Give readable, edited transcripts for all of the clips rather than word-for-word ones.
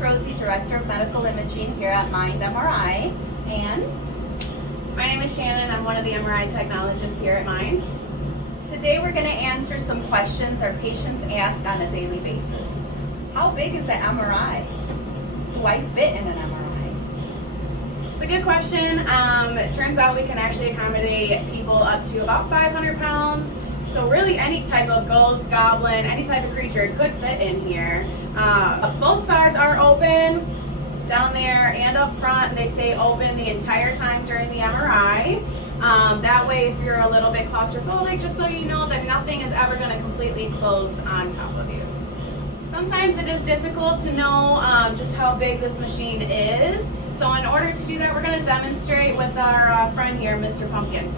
Rosie, Director of Medical Imaging here at Mind MRI. And my name is Shannon. I'm one of the MRI technologists here at Mind. Today we're going to answer some questions our patients ask on a daily basis. How big is an MRI? Do I fit in an MRI? It's a good question. It turns out we can actually accommodate people up to about 500 pounds. So really any type of ghost, goblin, any type of creature could fit in here. Both sides are open, down there and up front. They stay open the entire time during the MRI. That way if you're a little bit claustrophobic, just so you know that nothing is ever going to completely close on top of you. Sometimes it is difficult to know just how big this machine is. So in order to do that, we're going to demonstrate with our friend here, Mr. Pumpkin.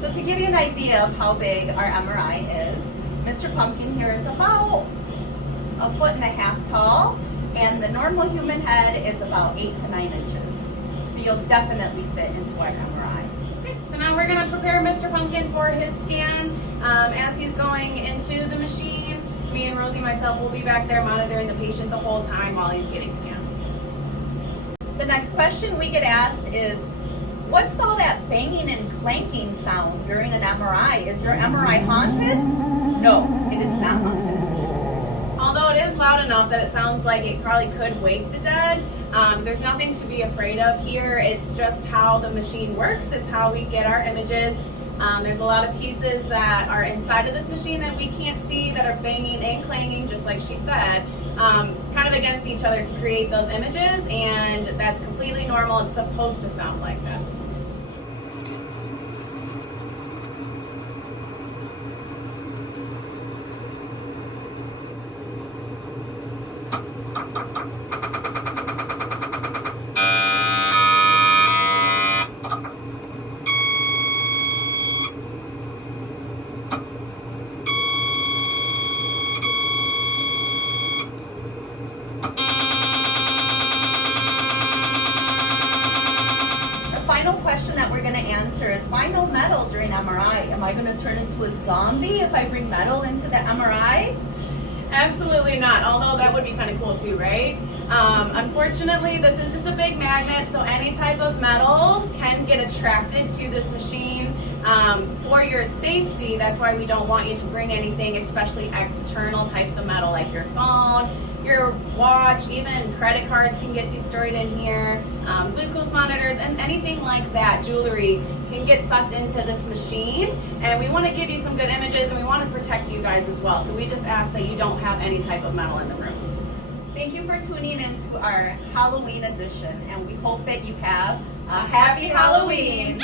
So to give you an idea of how big our MRI is, Mr. Pumpkin here is about 1.5 feet tall, and the normal human head is about 8 to 9 inches. So you'll definitely fit into our MRI. Okay, so now we're going to prepare Mr. Pumpkin for his scan. As he's going into the machine, me and Rosie, myself, will be back there monitoring the patient the whole time while he's getting scanned. The next question we get asked is, what's all that banging and clanking sound during an MRI? Is your MRI haunted? No, it is not haunted. Although it is loud enough that it sounds like it probably could wake the dead, there's nothing to be afraid of here. It's just how the machine works. It's how we get our images. There's a lot of pieces that are inside of this machine that we can't see that are banging and clanging, just like she said, kind of against each other to create those images, and that's completely normal. It's supposed to sound like that. Final question that we're going to answer is, why no metal during MRI? Am I going to turn into a zombie if I bring metal into the MRI? Absolutely not, although that would be kind of cool too, right? Unfortunately, this is just a big magnet, so any type of metal can get attracted to this machine. For your safety, that's why we don't want you to bring anything, especially external types of metal like your phone, your watch, even credit cards can get destroyed in here, glucose monitors, and anything like that, jewelry, can get sucked into this machine. And we want to give you some good images, and we want to protect you guys as well. So we just ask that you don't have any type of metal in the room. Thank you for tuning in to our Halloween edition, and we hope that you have a happy Halloween.